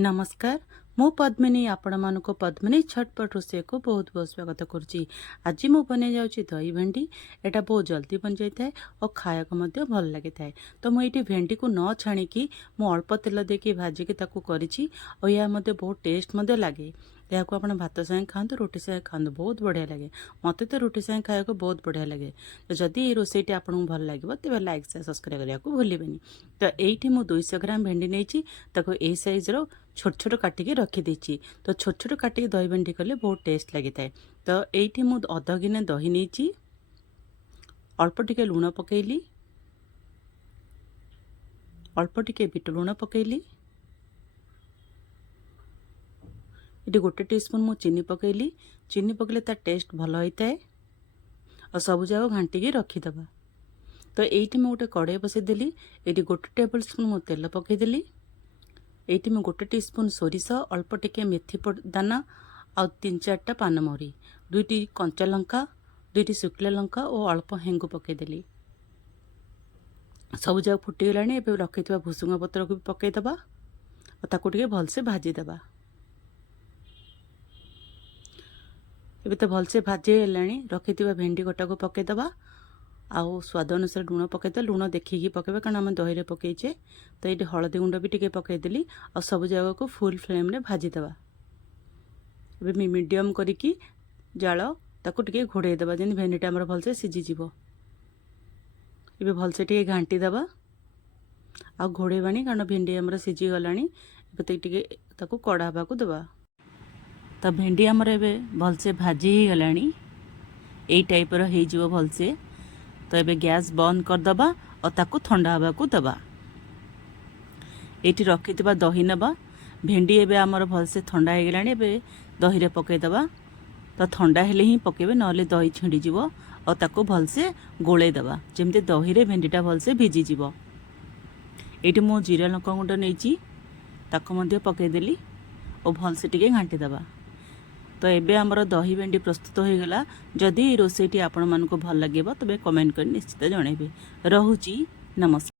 नमस्कार मु पद्मिनी आपण मानक पद्मिनी छटपट रोषे को बहुत बहुत स्वागत करुच्ची। आज मु बन जाऊँगी दही भेंडी। एटा बहुत जल्दी बन जाए और खाया को भल लगी था। तो मुझे भेंडी को न छाणिकी मु अल्प तेल देके भाजिकी करी और यह बहुत टेस्ट लगे। यहाँ को आप भात सागे खाते रोटी सागे खाते बहुत बढ़िया लगे। मत तो रोटी सागे खाया बहुत बढ़िया लगे। तो जदि ये रोसईटी आपको भल लगे तेज लाइक से सब्सक्राइब करने को भूलें। तो ये मुझे 200 ग्राम भेंडी नहीं ए साइज रो छोट छोट काटिकी रखीदे। तो छोट छोट काटिकी दही भेंडी कले बहुत टेस्ट लगी था। तो ये मुझे अध गिने दही नहीं अल्प टिके लुण पकेली अल्प टिके बिट लुण पकेली ये गोटे टीस्पून मु चीनी पकेली। चीनी पकेले तार टेस्ट भल होता है और सब जाक घाटिकी रखीदबा। तो ये गोटे कड़े बसईदेली। ये गोटे टेबल स्पून मु तेल पकईदेली। ये मैं गोटे टीस्पून सोरिष अल्प टिके मेथी दाना आ 3-4टा पानमरी 2टी कंचा लंका 2टी शुखला लंका और अल्प हेंगु पकईदेली। सब जाक फुटीगला। रखी भुसुंगा पत्र को भी पकईदबा और ताको टिके भलसे भाजीदबा। ये तो भलसे भाजी है। रखी भेंडी गोटा को पकईदबा आउ स्वाद अनुसार लुण पकईदे। लुण देखिकी पकेबा कारण आम दही रे पकईचे। तो ये हलदी गुंड भी टिके पकईदेली और सब जगह को फुल फ्लेम रे भाजीदबा। ये मीडियम करिकी जाल ताकू टिके घोड़ेदेबा जेन भेंडीटा आमर भलसे सीझीजिवो। ये भलसे टिके घांटीदेबा आ घोड़ेबानी कारण भेंडी आमर सीझी गलानी। टिके ताकू कड़ा हवा को देबा। तो भेंडी आमर एबे भलसे भाजी ही गलानी। एई टाइप रो हे जिवो भलसे। तो ये गैस बंद करदबा और ताकू ठंडा हवा को दबा। ये रखी दही नबा। भेंडी एबे आमर भलसे ठंडा हो गलानी। एबे दही रे पकईदबा। तो ठंडा हेले ही पकेबे नले दही छिंडी जीवो और ताकू भलसे गोले दबा जेमते दही रे भेंडीटा भलसे भिजी जीवो। एटी मो जीरा लंका गुंड नहीं ताकू मध्य पकईदेली और भलसे टिके घांटी दबा। तो एबे आमर दही भेंडी प्रस्तुत हो गला। जदि रोसईटी आपण मानको भल लगे तबे कमेंट कर निश्चित जणेबे। रहुची नमस्कार।